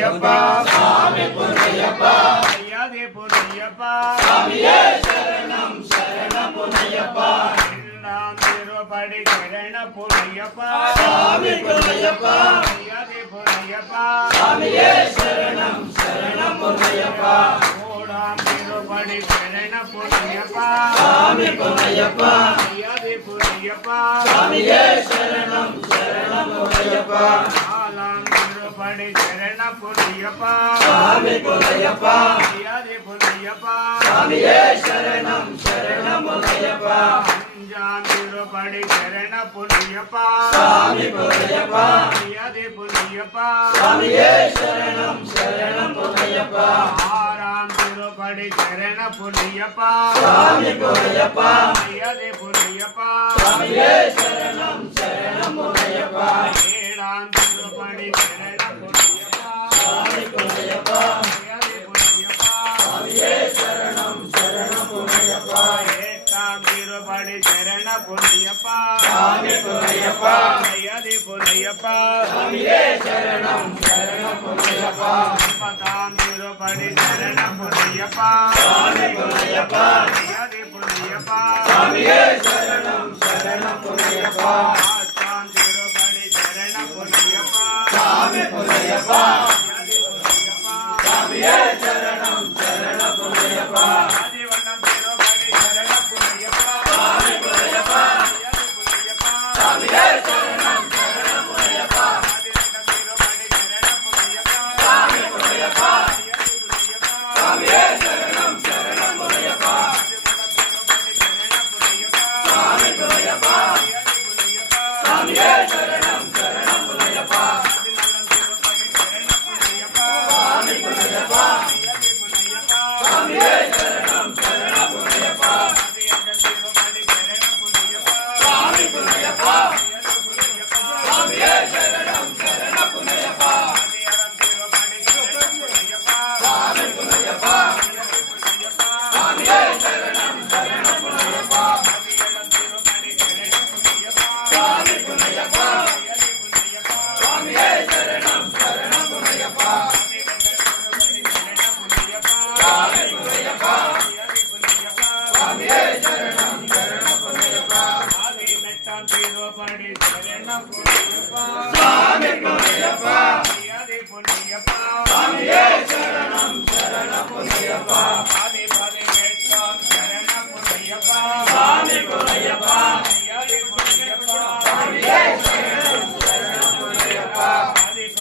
பொன்னையப்பா சாமி பொன்னையப்பா ஐயாதே பொன்னையப்பா சாமியே சரணம் சரணம் பொன்னையப்பா எல்லாம் திருப்படி சரண பொன்னையப்பா சாமி பொன்னையப்பா ஐயாதே பொன்னையப்பா சாமியே சரணம் சரணம் பொன்னையப்பா ஓடாம் திருப்படி சரண பொன்னையப்பா சாமி பொன்னையப்பா ஐயாதே பொன்னையப்பா சாமியே சரணம் சரணம் பொன்னையப்பா ஆலாம் திருப்படி சரண பொன்னையப்பா சாமி பொன்னையப்பா ஐயாதே பொன்னையப்பா சாமியே சரணம் சரணம் பொன்னையப்பா அஞ்சாம் திருப்படி சரண பொன்னையப்பா சாமி பொன்னையப்பா ஐயாதே பொன்னையப்பா சாமியே சரணம் சரணம் பொன்னையப்பா ஆறாம் திருப்படி சரண பொன்னையப்பா சாமி பொன்னையப்பா ஐயாதே பொன்னையப்பா சாமியே சரணம் சரணம் பொன்னையப்பா ஏழாம் திருப்படி சரண பொன்னையப்பா சாமி பொன்னையப்பா ஐயாதே பொன்னையப்பா சாமியே சரணம் சரணம் பொன்னையப்பா எட்டாம் திருப்படி சரண பொன்னையப்பா சாமி பொன்னையப்பா ஐயாதே பொன்னையப்பா சாமியே சரணம் சரணம் பொன்னையப்பா ஒன்பதாம் திருப்படி சரண பொன்னையப்பா சாமி பொன்னையப்பா ஐயாதே பொன்னையப்பா சாமியே சரணம் சரணம் பொன்னையப்பா ஆறாம் திருப்படி சரண பொன்னையப்பா சாமி பொன்னையப்பா